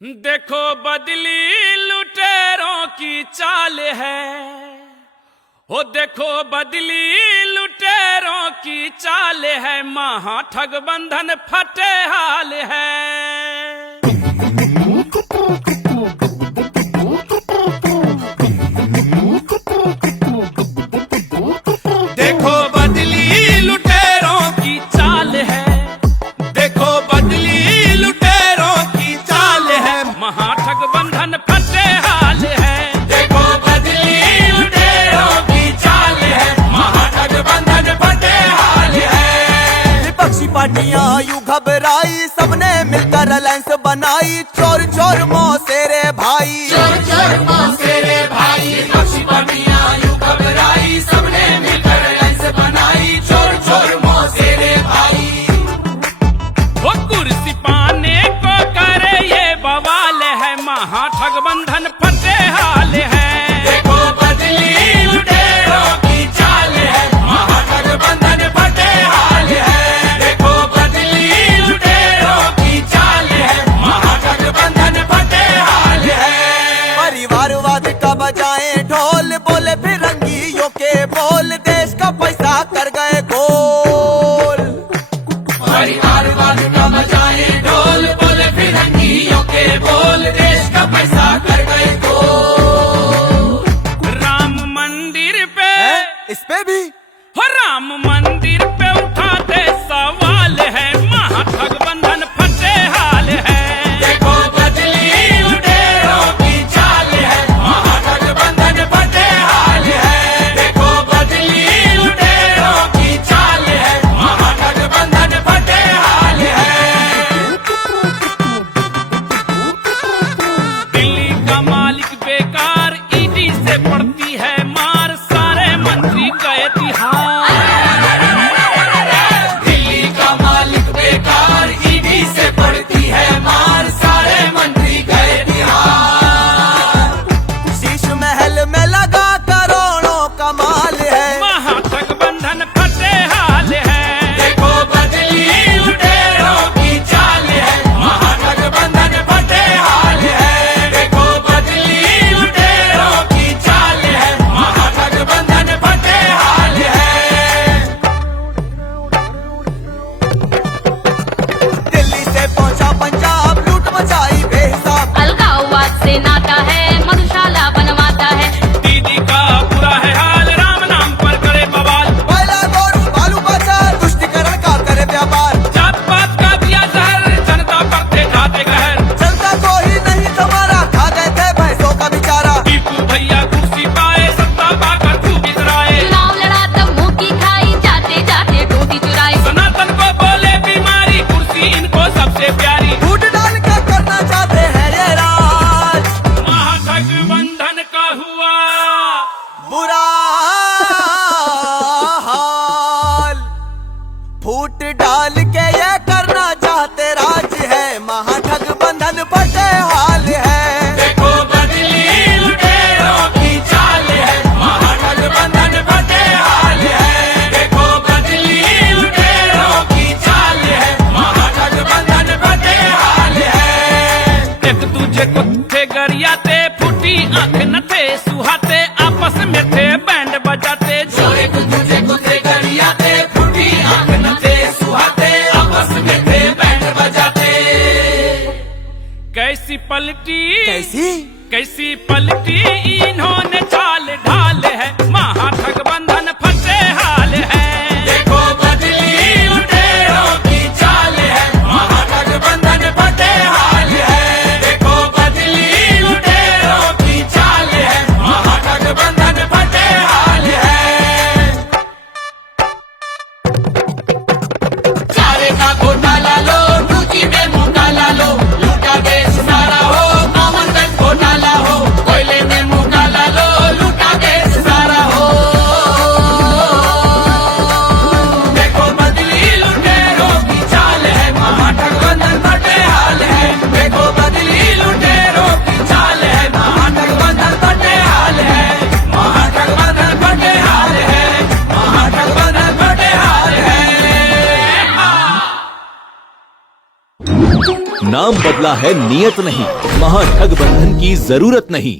देखो बदली लुटेरों की चाल है, हो देखो बदली लुटेरों की चाल है, महा ठग बंधन फटे हाल है। देखो बदली लुटेरों की चाल है, देखो बदली लुटेरों की चाल है, महा ठग बंधन फटे हाल है। देखो बदली लुटेरों की चाल है, महा ठग बंधन फटे हाल है। विपक्षी पार्टियां यूं घबराई, सबने मिलकर अलायंस बनाई, चोर चोर मौसेरे भाई, चोर चोर मौसेरे भाई। विपक्षी पार्टियां यूं घबराई, सबने मिलकर अलायंस बनाई, चोर चोर मौसेरे भाई। वो कुर्सी पाने को करे ये बवाल है, महा ठग बंधन फटे हाल है। देखो बदली लुटेरों की चाल है, महा ठग बंधन फटे हाल है। देखो बदली लुटेरों की चाल है, महा ठग बंधन फटे हाल है। परिवारवाद का बजाए ढोल, बोले फिरंगियों के बोल, देश का पैसा कर गए गोल। परिवारवाद का बजाए ढोल, बोले फिरंगियों के बोल, देश का पैसा कर गए गोल। राम मंदिर पे इस पे भी हो, राम मंदिर पे उठाते सवाल है, महा ठग बंधन फटे हाल है। देखो बदली लुटेरों की चाल है, महा ठग बंधन फटे हाल है। देखो बदली लुटेरों की चाल है, महा ठग बंधन फटे हाल है। दिल्ली का मालिक बेकार, ईडी से पड़ती है मार, सारे मंत्री गए तिहार। दिल्ली का मालिक बेकार, ईडी से पड़ती है मार, सारे मंत्री गए तिहार। शीश महल में लगा करोड़ों का माल है, महा ठग बंधन फटे हाल है। देखो बदली लुटेरों की चाल है, महा ठग बंधन फटे हाल है। देखो बदली लुटेरों की चाल है, महा ठग बंधन फटे हाल है। दिल्ली से पहुंचा पंजाब, लूट मचाई बेहिसाब, अलगाववाद से नाता है, मधुशाला बनवाता है। दीदी का बुरा है हाल, राम नाम पर करे बवाल, कोयला गोरू बालू बाजार, तुष्टिकरण का करे व्यापार, जात पात का दिया जहर, जनता पर थे ढाते कहर। चलता कोई नहीं तुम्हारा, खा गए थे भैंसों का बेचारा। टीपू भैया कुर्सी पाए, सत्ता पाकर खूब इतराए, चुनाव लड़ा तब मुंह की खाई, जाते जाते टोटी चुराई। सनातन को बोले बीमारी, कुर्सी इनको सबसे प्यारी। फूट डाल के करना चाहते हैं ये राज, महा ठग बंधन का हुआ बुरा हाल। फूट डाल के ये करना चाहते राज है, महाठग बंधन फटे हाल है। देखो बदली लुटेरों की चाल है, महा ठग बंधन फटे हाल है। देखो बदली लुटेरों की चाल है, महा ठग बंधन फटे हाल है। एक दूजे को थे गरियाते, फूटी आंख न थे सुहाते, आपस में थे बैंड बजाते। जो एक दूजे को थे गरियाते, फूटी आंख न थे सुहाते, आपस में थे बैंड बजाते। कैसी पलटी कैसी कैसी पलटी इन्होंने चाल ढाल है, महा ठग बंधन फटे हाल है। देखो बदली लुटेरों की चाल है, महा ठग बंधन फटे हाल है। देखो बदली लुटेरों की चाल है, महा ठग बंधन फटे हाल है। चारे का घोटाला लो, टूची में मुंह डाला लो, लूटा देश सारा हो, कॉमनवेल्थ घोटाला हो, कोयले में मुंह डाला लो, लूटा देश सारा हो। नाम बदला है नियत नहीं, महाठग बंधन की जरूरत नहीं।